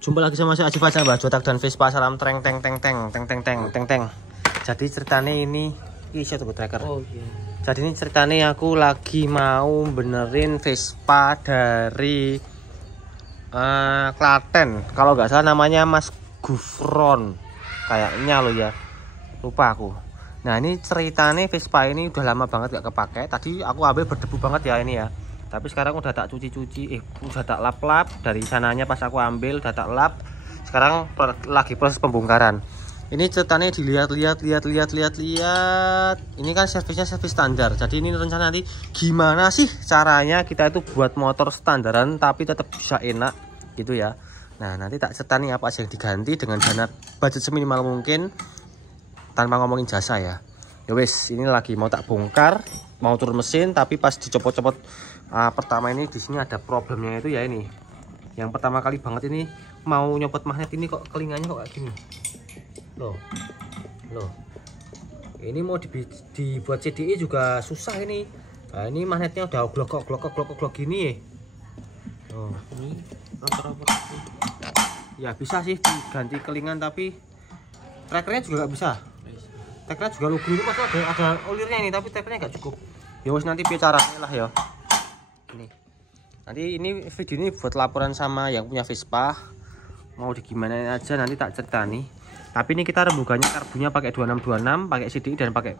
Jumpa lagi sama saya Aji Fajar, Mbah Jotak dan Vespa. Salam teng teng teng teng teng teng teng teng teng. Jadi ceritanya ini saya tunggu tracker. Oh iya. Jadi ini ceritanya aku lagi mau benerin Vespa dari Klaten. Kalau nggak salah namanya Mas Gufron. Kayaknya lo ya. Lupa aku. Nah ini ceritanya Vespa ini udah lama banget gak kepake. Tadi aku ambil berdebu banget ya ini ya. Tapi sekarang udah tak cuci-cuci, udah tak lap-lap dari sananya pas aku ambil, udah tak lap. Sekarang lagi proses pembongkaran. Ini ceritanya dilihat-lihat. Ini kan servisnya servis standar. Jadi ini rencana nanti gimana sih caranya kita itu buat motor standaran tapi tetap bisa enak gitu ya. Nah nanti tak ceritanya apa aja yang diganti dengan dana budget seminimal mungkin tanpa ngomongin jasa ya. Ya wes, ini lagi mau tak bongkar, mau turun mesin tapi pas dicopot-copot pertama ini di sini ada problemnya itu ya ini. Yang pertama kali banget ini mau nyopot magnet ini kok kelinganya kok kayak gini. Loh. Ini mau dibuat CDI juga susah ini. Nah, ini magnetnya udah glok gini ya. Oh, ini rotor-rotor. Ya bisa sih diganti kelingan tapi trackernya juga nggak bisa. Trackernya juga lugu itu masih ada olirnya ini tapi trackernya nggak cukup. Ya wes nanti caranya lah ya. Ini nanti ini video ini buat laporan sama yang punya Vespa, mau digimanain aja nanti tak cerita nih. Tapi ini kita rembukannya karbunya pakai 2626, pakai CDI dan pakai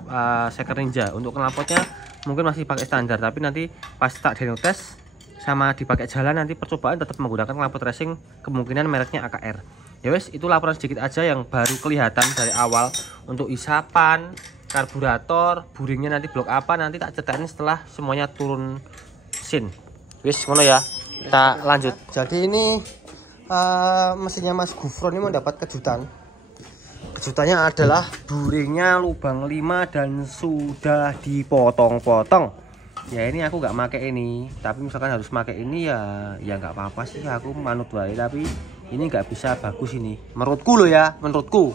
Seker Ninja. Untuk knalpotnya mungkin masih pakai standar, tapi nanti pas tak dyno tes sama dipakai jalan nanti percobaan tetap menggunakan knalpot racing, kemungkinan mereknya AKR. Ya wes, itu laporan sedikit aja yang baru kelihatan dari awal. Untuk isapan, karburator, buringnya nanti blok apa nanti tak ceritain setelah semuanya turun mesin. Wis ngono ya, kita lanjut. Jadi ini mesinnya Mas Gufron ini mendapat kejutan. Kejutannya adalah buringnya lubang 5 dan sudah dipotong-potong. Ya ini aku nggak pakai ini, tapi misalkan harus pakai ini ya nggak apa-apa sih, aku manut wae. Tapi ini nggak bisa bagus ini, menurutku loh ya, menurutku.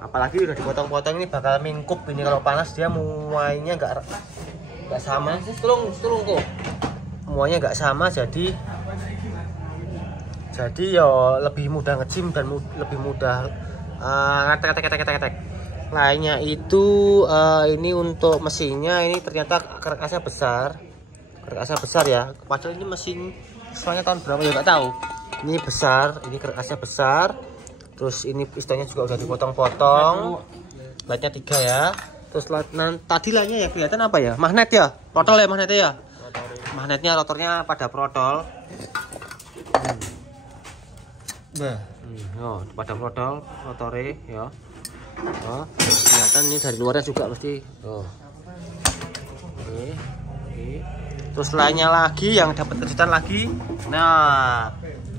Apalagi udah dipotong-potong ini bakal mingkup ini, kalau panas dia muainya nggak sama. Tolong kok. Semuanya nggak sama, jadi ya lebih mudah ngecim dan lebih mudah ngetek. Lainnya itu ini untuk mesinnya ini ternyata karkasnya besar ya. Padahal ini mesin soalnya tahun berapa ya nggak tahu. Ini besar, ini karkasnya besar. Terus ini pistonnya juga udah dipotong-potong. Lightnya 3 ya. Terus tadi lainnya ya kelihatan apa ya? Magnet ya, protol ya magnetnya ya. Magnetnya rotornya pada protol. Pada protol rotornya ya. Kelihatan ini dari luarnya juga pasti. Oke. Terus lainnya lagi yang dapat kejutan lagi. Nah,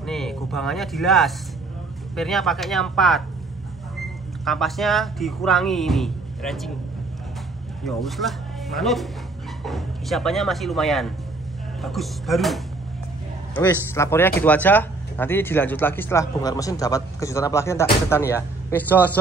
nih gubangannya dilas. Pirnya pakainya 4. Kampasnya dikurangi ini. Rancing. Ya wis lah, manut. Isipannya masih lumayan. Bagus, baru. Wis, lapornya gitu aja. Nanti dilanjut lagi setelah bongkar mesin dapat kejutan apa lagi tak ceritain ya. Wis, jos.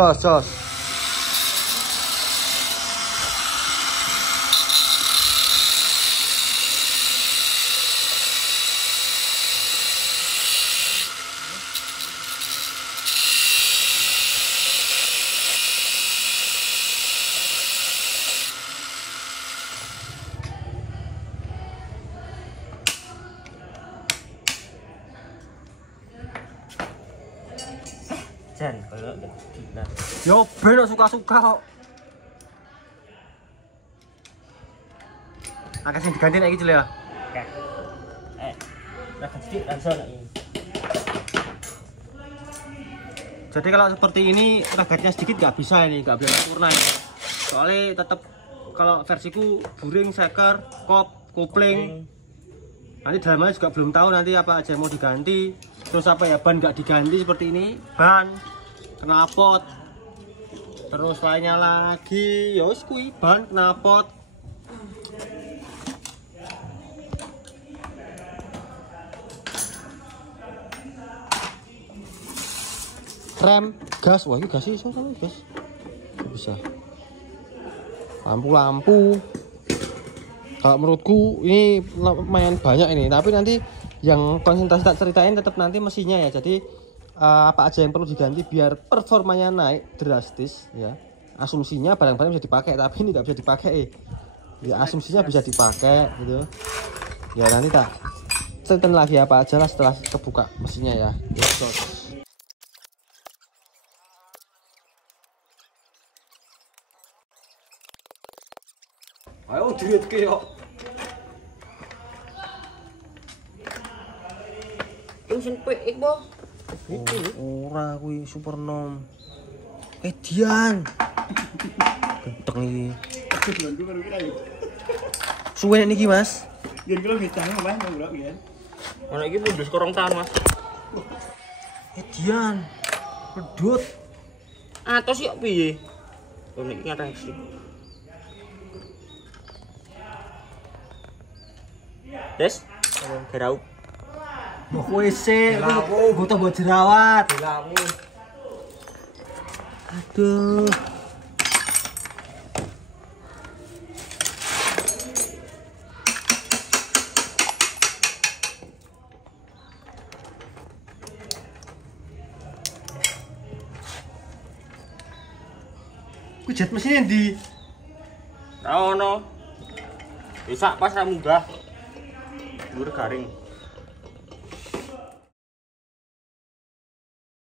Yo, bener suka-suka kok. Agak sing diganti nek iki ya. Oke. Sedikit langsung ini. Jadi kalau seperti ini ragatnya sedikit nggak bisa ini, nggak bisa sempurna ya. Soalnya tetap kalau versiku buring, seker, kop, kopling. Nanti dalamnya juga belum tahu nanti apa aja mau diganti. Terus apa ya, ban nggak diganti seperti ini, ban, knalpot. Terus lainnya lagi, yos kui ban, knalpot. Rem, gas, wah ini gas sih, gas. Bisa. Lampu. Kalau menurutku ini lumayan banyak ini, tapi nanti yang konsentrasi tak ceritain tetap nanti mesinnya ya. Jadi apa aja yang perlu diganti biar performanya naik drastis ya. Asumsinya barang-barang bisa dipakai, tapi ini nggak bisa dipakai. Ya asumsinya bisa dipakai gitu. Ya nanti tak certain lagi apa aja lah setelah kebuka mesinnya ya. Ayo duit ke yo. Mesin PX, Bos. Ora kuwi Supernom. Dian. Genteng iki. Suwe niki, Mas. Yen kula mitane omah nang yen. Ono iki mundur korong tahun, Mas. Dian. Pedut. Atos yo piye? Oh niki ngatasi. Des, gerau. Mbok kowe sik, butuh buat jerawat. Dilamu. Aduh. Ku jet mesinnya ndi? Ra ono. Bisa pas ra munggah. Dhuwur garing.